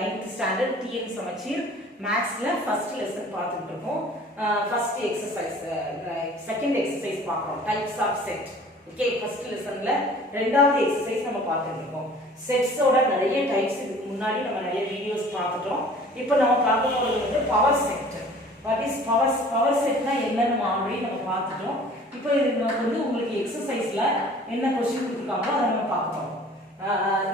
9th standard TN சமச்சீர் மேத்ஸ்ல first lesson பார்த்துட்டு இருக்கோம். ஃபர்ஸ்ட் எக்ஸசைஸ் செகண்ட் எக்ஸசைஸ் பார்க்குறோம், types of set. Okay, first லெசன்ல ரெண்டாவது எக்ஸசைஸ் நம்ம பார்த்துட்டு இருக்கோம். செட்ஸோட நிறைய டைப்ஸ் இதுக்கு முன்னாடி நம்ம நிறைய வீடியோஸ் பார்த்துட்டோம். இப்போ நம்ம பார்க்க போறது வந்து power set. What is power செட்னா என்னன்னு ஆல்ரெடி நம்ம பார்த்துட்டோம். இப்போ இது வந்து உங்களுக்கு எக்ஸசைஸ்ல என்ன கொஸ்டின் கொடுத்துருக்காங்களோ அதை நம்ம பார்க்கணும்.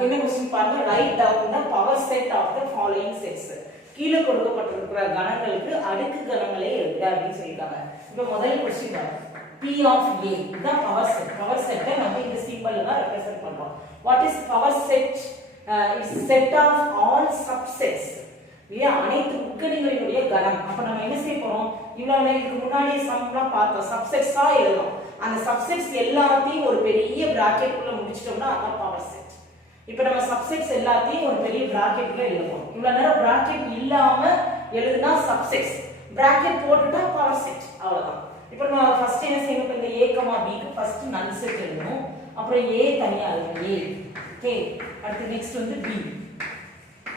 என்ன கொஸ்டின் பாருங்க, write down the power set of the following sets. கீழே கொடுக்கப்பட்டிருக்கிற கணங்களுக்கு அடுக்கு கணங்களை எழுதுக அப்படின்னு சொல்லியிருக்காங்க. இப்போ முதல் கொஸ்டின் P of A தான் பவர் செட். பவர் செட்டை நம்ம இந்த சிம்பல்ல தான் ரெப்ரசன்ட் பண்றோம். What is power set? It's set of all subsets. இல்லையா, அனைத்து உட்கணிகளினுடைய கணம். அப்ப நம்ம என்ன செய்ய போறோம், இவ்வளவு இதுக்கு முன்னாடி சம்லாம் பார்த்தோம், சப்செட்ஸா எழுதணும். அந்த சப்செட்ஸ் எல்லாத்தையும் ஒரு பெரிய பிராக்கெட் குள்ள முடிச்சிட்டோம்னா அதான் பவர் செட். இப்போ நம்ம சப்செட்ஸ் எல்லாத்தையும் ஒரு பெரிய பிராக்கெட்ல எழுதுவோம். இவ்வளவு நேரம் பிராக்கெட் இல்லாம எழுதுனா சப்செட்ஸ், பிராக்கெட் போட்டுட்டா பவர் செட், அவ்வளவுதான். இப்போ நம்ம ஃபர்ஸ்ட் என்ன செய்யணும், இந்த A, B க்கு ஃபர்ஸ்ட் நல் செட் எழுதணும். அப்புறம் A தனியா எழுதணும், A. ஓகே, அடுத்து நெக்ஸ்ட் வந்து B.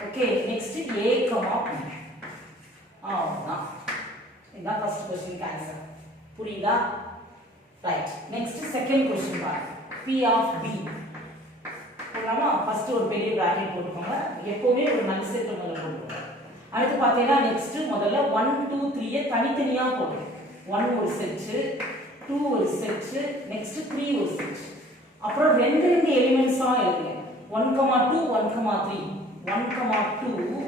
Okay, next A, B. அவ்வளவுதான். இதுதான் ஃபர்ஸ்ட் क्वेश्चन ஆன்சர். புரியுதா? ரைட். நெக்ஸ்ட் செகண்ட் क्वेश्चन பாருங்க. P of B. போலாமா? ஃபர்ஸ்ட் ஒரு பெரிய பிராக்கெட் போட்டுக்கோங்க. எப்பவுமே ஒரு நல் செட் முதல்ல போட்டுக்கோங்க. அடுத்து பார்த்தீங்கன்னா நெக்ஸ்ட் முதல்ல 1 2 3 தனித்தனியா போடுங்க. 1 ஒரு செட், 2 ஒரு செட், நெக்ஸ்ட் 3 ஒரு செட். அப்புறம் ரெண்டு எலிமெண்ட்ஸா எழுதுங்க. 1 2 1 3 1 2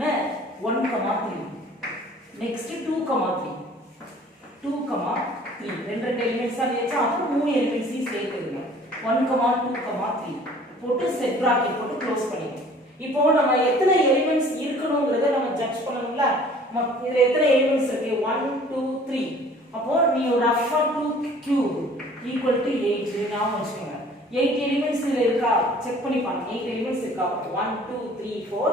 நே 1 3 நெக்ஸ்ட் 2 3 2 3 ரெண்டு எலிமெண்ட்ஸா எழுதியாச்சு. அப்புறம் மூணு எலிமெண்ட்ஸையும் சேர்த்துடுங்க. 1 2 3 போட்டு செட் பிராக்கெட் போட்டு க்ளோஸ் பண்ணிடுங்க. இப்போ நம்ம எத்தனை எலிமெண்ட்ஸ் இருக்கணும்ங்கறத நம்ம ஜட்ஜ் பண்ணணும்ல. இதுல எத்தனை எலிமெண்ட்ஸ் இருக்கு? 1 2 3. அப்போ நீ ரஃபா 2 கியூப் ஈக்குவல் டு 8 ஞாபகம் வச்சுக்கோங்க. 8 எலிமெண்ட்ஸ் இதுல இருக்கா செக் பண்ணி பாருங்க. 8 எலிமெண்ட்ஸ் இருக்கா? 1 2 3 4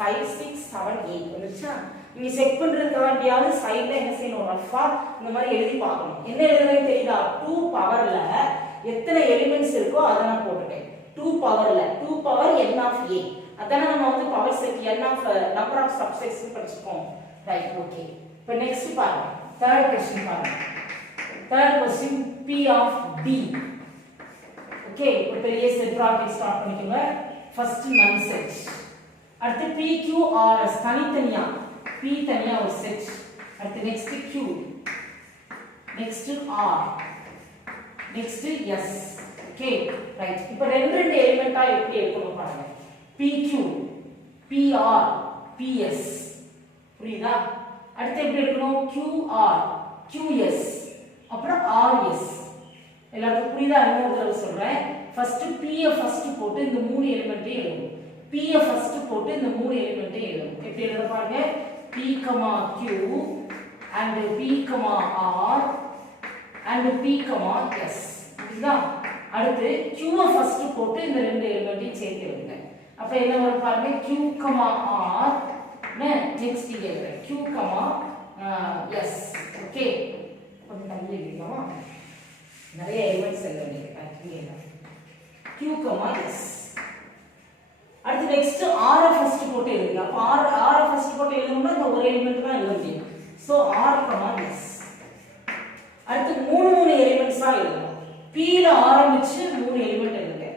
5 6 7 8 வந்துச்சா? நீங்க செக் பண்றதுக்காண்டியாவது சைடுல என்ன செய்யணும், ரஃபா இந்த மாதிரி எழுதி பார்க்கணும். என்ன எழுதுறதுன்னு தெரியுதா? 2 பவர்ல எத்தனை எலிமெண்ட்ஸ் இருக்கோ அதை நான் போட்டுட்டேன். 2 பவர்ல 2 பவர் n of a. அதான நம்ம வந்து power set n of number of subsets படிச்சுப்போம். Right, okay. இப்போ நெக்ஸ்ட் பாருங்க, தேர்ட் क्वेश्चन பாருங்க. Third question P of D. ஓகே, இப்போ பெரிய செட் பிராக்கெட் ஸ்டார்ட் பண்ணிக்கோங்க. First null set. அடுத்து P Q R S தனித்தனியா, P தனியா ஒரு செட். அடுத்து next Q, next R, next S. Okay, right. இப்போ ரெண்டு எலிமெண்டா எப்படி எழுதணும் பாருங்க. PQ, PR, PS. புரியுதா? அடுத்து எப்படி எழுதணும்? QR, QS, அப்புறம் RS. எல்லாருக்கும் புரியுதா? இன்னொரு தடவை சொல்றேன். ஃபர்ஸ்ட் P ஃபர்ஸ்ட் போட்டு இந்த மூணு எலிமெண்ட்டையும் எழுதணும். P ஃபர்ஸ்ட் போட்டு இந்த மூணு எலிமெண்ட்டையும் எழுதணும். எப்படி எழுத பாருங்க. P, Q and P, R and P, S. புரியுதா? அடுத்து Q ஃபர்ஸ்ட் போட்டு இந்த ரெண்டு எலிமெண்ட்டையும் சேர்த்து எழுதுங்க. அப்ப என்ன வரும் பாருங்க. Q, R நெக்ஸ்ட் இங்க எழுதுறேன். Q, S. ஓகே, கொஞ்சம் தள்ளி எழுதிக்கலாமா? நிறைய எலிமெண்ட்ஸ் எழுதுறீங்க. Q, S. அடுத்து நெக்ஸ்ட் R ஃபர்ஸ்ட் போட்டு எழுதுங்க. அப்ப R ஃபர்ஸ்ட் போட்டு எழுதணும்னா இந்த ஒரு எலிமெண்ட் தான் எழுத முடியும். So R, S. அடுத்து மூணு எலிமெண்ட்ஸா எழுதணும். P ல ஆரம்பிச்சு 3 எலிமெண்ட் எழுதுங்க.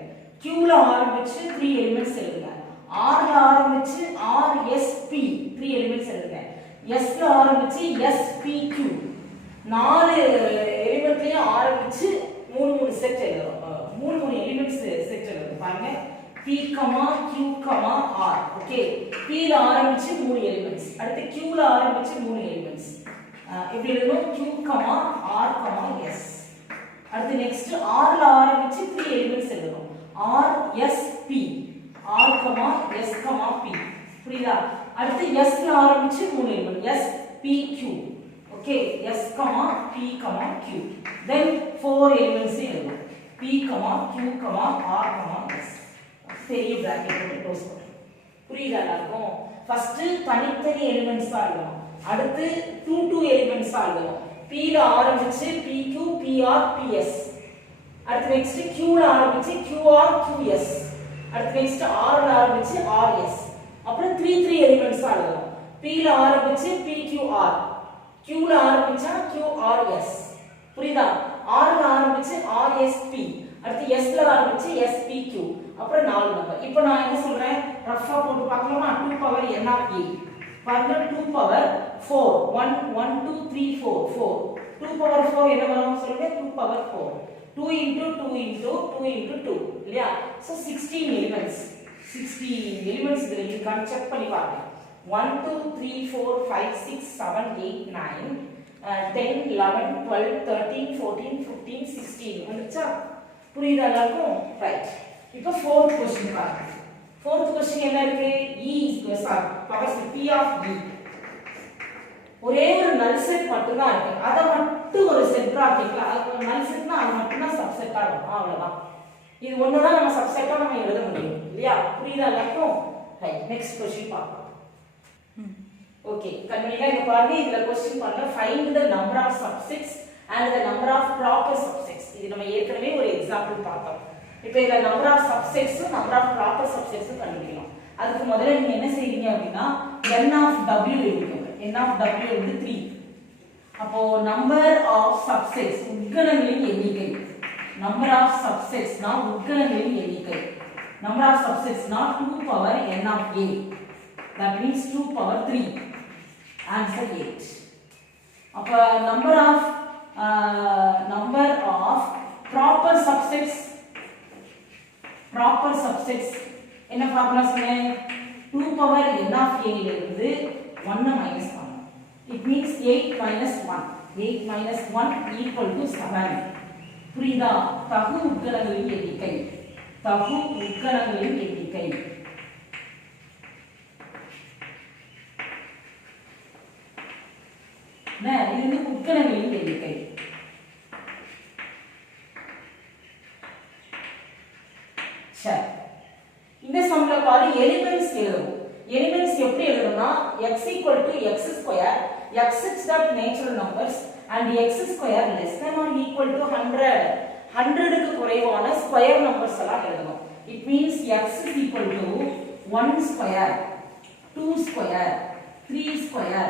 Q ல ஆரம்பிச்சு 3 எலிமெண்ட்ஸ் எழுதுங்க. R ல ஆரம்பிச்சு R S P 3 எலிமெண்ட்ஸ் எழுதுங்க. S ல ஆரம்பிச்சு S P Q 4 எலிமெண்ட்லயும் ஆரம்பிச்சு 3 செட் எழுதுறோம். 3 எலிமெண்ட்ஸ் செட் எழுதுறோம். பாருங்க P, Q, R. Okay, P ல ஆரம்பிச்சு 3 எலிமெண்ட்ஸ். அடுத்து Q ல ஆரம்பிச்சு 3 எலிமெண்ட்ஸ். எப்படி எழுதணும்? Q, R, S. அடுத்து நெக்ஸ்ட் R ல ஆரம்பிச்சு 3 எலிமெண்ட்ஸ் எழுதணும். R S P, R, S, P. புரியுதா? அடுத்து S ல ஆரம்பிச்சு 3 element. S P Q. Okay, S, P, Q. then 4 elements எழுதணும். P, Q, R, S. பெரிய பிராக்கெட் போட்டு க்ளோஸ் பண்ணுங்க. புரியுதா எல்லாருக்கும்? ஃபர்ஸ்ட் தனித்தனி எலிமெண்ட்ஸ் தான் எழுதணும். அடுத்து 2 எலிமெண்ட்ஸ் தான் எழுதணும். P ல ஆரம்பிச்சு PQ, PR, PS. அடுத்து நெக்ஸ்ட் Q ல ஆரம்பிச்சு QR, QS. அடுத்து நெக்ஸ்ட் R ல ஆரம்பிச்சு RS. அப்புறம் 3 எழுதணும். P ல ஆரம்பிச்சு PQR, Q ல ஆரம்பிச்சா QRS. புரியுதா? R ல ஆரம்பிச்சு RSP, அடுத்து S ல ஆரம்பிச்சு SPQ, அப்புறம் 4 நம்பர். இப்போ நான் என்ன சொல்றேன், ரஃபா போட்டு பார்க்கலாமா? 2 பவர் n of a. பாருங்க 2 பவர் 4, 1 1 2 3 4 4. 2 பவர் 4 என்ன வரும் சொல்லுங்க? 2 பவர் 4. 2 into 2 into 2 into 2 இல்லையா? So 16 elements. 16 elements இதுல இருக்கான்னு செக் பண்ணி பாருங்க. 1 2 3 4 5 6 7 8 9 10 11 12 13 14 15 16 வந்துச்சா? புரியுதா எல்லாருக்கும்? ரைட். இப்போ fourth question பாருங்க. fourth question என்ன இருக்கு? E is power P of E. ஒரே ஒரு நல் செட் மட்டும் தான் இருக்கு. அத மட்டும் ஒரு செட் பிராக்கெட்ல நல் செட்னா அது மட்டும் தான் சப்செட்டா வரும். அவ்வளவுதான். இது ஒண்ணு தான் நம்ம சப்செட்டா நம்ம எழுத முடியும். இல்லையா? புரியுதா எல்லாருக்கும்? ரைட். நெக்ஸ்ட் क्वेश्चन பார்ப்போம். ஓகே. கண்டிப்பா இங்க பாருங்க இதுல क्वेश्चन பண்ணல find the number of subsets and the number of proper subsets. இது நம்ம ஏற்கனவே ஒரு எக்ஸாம்பிள் பார்த்தோம். இப்போ இதுல number of subsets number of proper subsets கண்டுபிடிக்கலாம். அதுக்கு முதல்ல நீங்க என்ன செய்வீங்க அப்படினா n of w எழுதிக்கோங்க. n of w வந்து 3. அப்போ நம்பர் ஆஃப் சப்செட்ஸ் உட்கணங்களின் எண்ணிக்கை. நம்பர் ஆஃப் சப்செட்ஸ் னா உட்கணங்களின் எண்ணிக்கை. நம்பர் ஆஃப் சப்செட்ஸ் னா 2 power n of a. That means 2 power 3. Answer 8. அப்ப நம்பர் ஆஃப் proper subsets என்ன ஃபார்முலா சொன்னேன்? 2 பவர் n of a ல இருந்து 1 மைனஸ் பண்ணணும். It means 8 minus 1. 8 minus 1 equal to 7. புரியுதா? தகு உட்கணங்களின் எண்ணிக்கை. தகு உட்கணங்களின் எண்ணிக்கை. இது வந்து உட்கணங்களின் எண்ணிக்கை. சரி. இந்த சம்ல பாரு எலிமெண்ட்ஸ் எழுதுவோம். எலிமெண்ட்ஸ் எப்படி எழுதணும்னா x equal to x square, x such that natural numbers and x square less than or equal to 100. 100 க்கு குறைவான ஸ்கொயர் நம்பர்ஸ் எல்லாம் எழுதணும். It means x is equal to 1 square, 2 square, 3 square,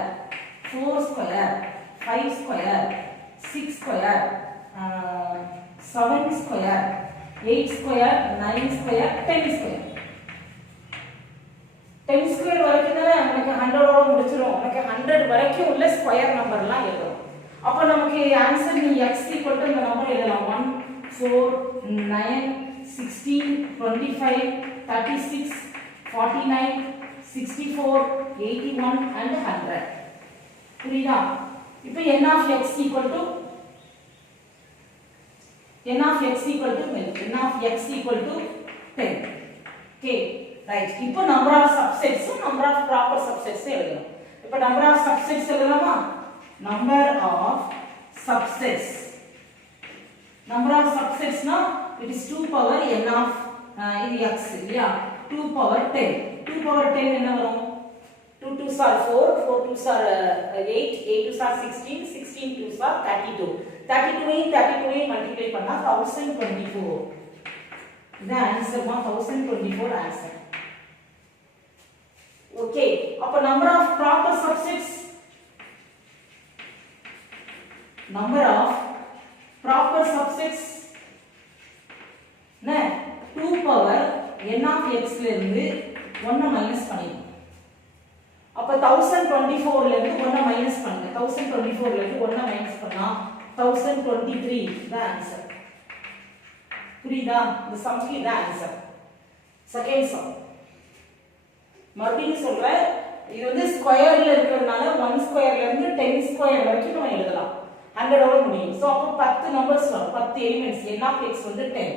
4 square, 5 square, 6 square, 7 square, 8 square, 9 square, 10 square. 10 square வரைக்கும் தானே நமக்கு 100 ஓட முடிச்சிரும். நமக்கு 100 வரைக்கும் உள்ள ஸ்கொயர் நம்பர்லாம் எழுதணும். அப்ப நமக்கு ஆன்சர் நீ x ஈக்குவல் டு இந்த நம்பர் எழுதலாம். 1 4 9 16 25 36 49 64 81 and 100. புரியுதா? இப்போ n of x equal to n of x equal to 10. Okay, right. இப்போ number of subsets number of proper subsets எழுதணும். இப்போ number of subsets எழுதலாமா? Number of subsets னா it is 2 power n of இது x இல்லையா? 2 power 10. 2 power 10 என்ன வரும்? 2 2s are 4, 4 2s are 8, 8 2s are 16, 16 2s are 32. 32 multiply பண்ணா 1024. இது ஆன்சர் 1024 ஆன்சர். ஓகே, அப்ப நம்பர் ஆஃப் ப்ராப்பர் சப்செட்ஸ் ந 2 பவர் n of x ல இருந்து 1 மைனஸ் பண்ணிடணும். அப்ப 1024 ல இருந்து 1 மைனஸ் பண்ணுங்க. 1024 ல இருந்து 1 மைனஸ் பண்ணா 1023 the answer. புரியுதா? இந்த சம்க்கு இது ஆன்சர். செகண்ட் சம் மறுபடியும் சொல்றேன், இது வந்து ஸ்கொயர்ல இருக்கிறதுனால 1 ஸ்கொயர்ல இருந்து 10 ஸ்கொயர் வரைக்கும் நம்ம எழுதலாம். 100 ஓட முடியும். சோ அப்ப 10 நம்பர்ஸ் வரும். 10 எலிமெண்ட்ஸ் n of x வந்து 10.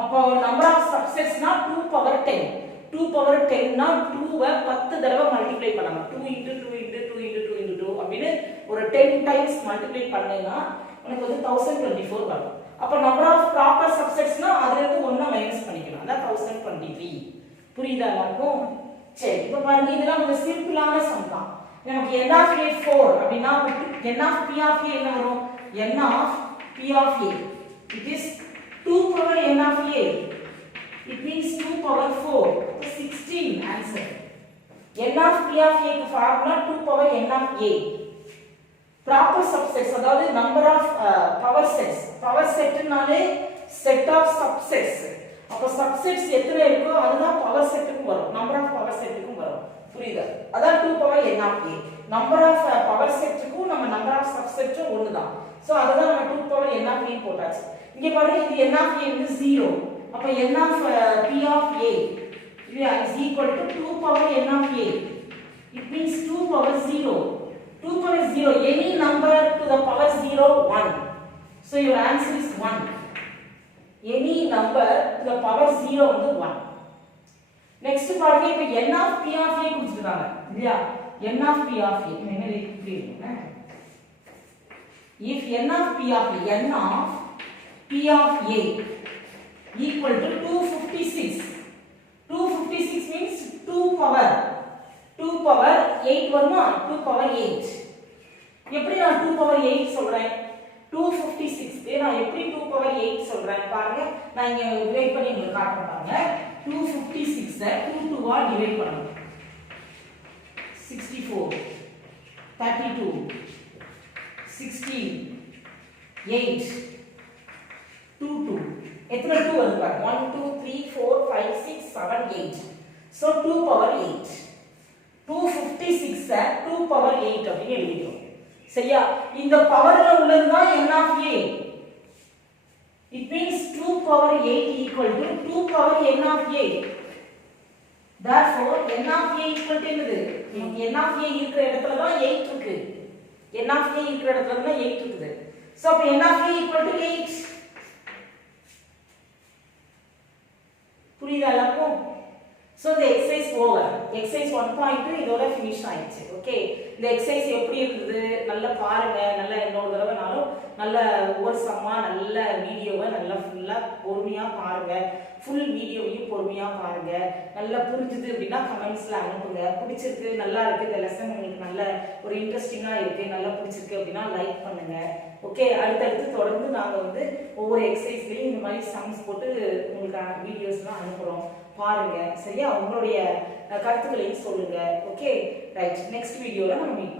அப்போ நம்பர் ஆஃப் சப்செட்ஸ்னா 2 பவர் 10. 2 பவர் 10 னா 2 வை 10 தடவை மல்டிப்ளை பண்ணணும். 2 into 2 into 2 into 2 into 2 அப்படினு ஒரு 10 டைம்ஸ் மல்டிப்ளை பண்ணேனா உங்களுக்கு வந்து 1024 வரும். அப்ப நம்பர் ஆஃப் ப்ராப்பர் சப்செட்ஸ்னா அதுல இருந்து 1 மைனஸ் பண்ணிக்கலாம். அதான் 1023. புரியுதா எல்லாருக்கும்? சரி, இப்போ பாருங்க இதெல்லாம் ஒரு சிம்பிளான சம் தான். நமக்கு n of a 4 அப்படினா n of p of a என்ன வரும்? n of p of a it is 2 power n of a. It means 2 power 4. So 16 answer. n of p of a க்கு formula 2 power n of a. Proper subsets அதாவது number of power sets. Power செட்னாலே set of subsets. அப்ப subsets எத்தனை இருக்கோ அதுதான் power செட்டுக்கு வரும். Number of power செட்டுக்கும் வரும். புரியுதா? அதான் 2 power n of a. Number of power செட்டுக்கும் நம்ம நம்பர் ஆஃப் சப்செட்டும் ஒண்ணுதான். சோ அதுதான் நம்ம 2 power n of a போட்டாச்சு. இங்க பாருங்க இது n of a வந்து 0. அப்ப n of p of a is equal to 2 power n of a. It means 2 power 0. 2 power 0, any number to the power 0, 1. So your answer is 1. Any number to the power 0 வந்து 1. Next பாருங்க இப்ப n of p of a கொடுத்துட்டாங்க இல்லையா? n of p of a என்ன எழுதிருக்கீங்க? If n of p of a, n of p of a equal to 256. 256 means 2 power 8 வருமா? 2 power 8. எப்படி நான் 2 power 8 சொல்றேன்? 256 நான் எப்படி 2 power 8 சொல்றேன் பாருங்க. நான் இங்க டிவைட் பண்ணி உங்களுக்கு காட்டுறேன் பாருங்க. 256 2 ஆல் டிவைட் பண்ணனும். 64 32 16 8 2 எத்தனை 2 வருது பாருங்க? 1 2 3 4 5 6 7 8. So 2 power 8. 256 2 power 8 அப்படி எழுதிட்டோம். சரியா? இந்த பவர்ல உள்ளது தான் n of a. It means 2 power 8 equal to 2 power n of a. Therefore n of a equal to என்னது? n of a இருக்கிற இடத்துல தான் 8 இருக்கு. n of a இருக்கிற இடத்துல தான் 8 இருக்குது. So அப்ப n of a equal to 8. புரியுதா எல்லாருக்கும்? So the exercise over. Exercise 1.2 இதோட finish ஆயிடுச்சு. ஓகே, இந்த எக்ஸசைஸ் எப்படி இருந்தது நல்லா பாருங்க. நல்லா இன்னொரு தடவைனாலும் நல்ல ஒவ்வொரு சம்மா நல்ல வீடியோவை நல்லா ஃபுல்லா பொறுமையா பாருங்க. ஃபுல் வீடியோவையும் பொறுமையா பாருங்க. நல்லா புரிஞ்சுது அப்படின்னா கமெண்ட்ஸ்ல அனுப்புங்க. பிடிச்சிருக்கு, நல்லா இருக்கு, இந்த லெசன் உங்களுக்கு நல்ல ஒரு இன்ட்ரெஸ்டிங்கா இருக்கு, நல்லா பிடிச்சிருக்கு அப்படின்னா லைக் பண்ணுங்க. ஓகே, அடுத்தடுத்து தொடர்ந்து நாங்க வந்து ஒவ்வொரு எக்ஸசைஸ்லயும் இந்த மாதிரி சம்ஸ் போட்டு உங்களுக்கு வீடியோஸ்லாம் அனுப்புறோம். பாருங்க. சரியா? உங்களுடைய கருத்துக்களையும் சொல்லுங்க. ஓகே ரைட், நெக்ஸ்ட் வீடியோல நம்ம மீட்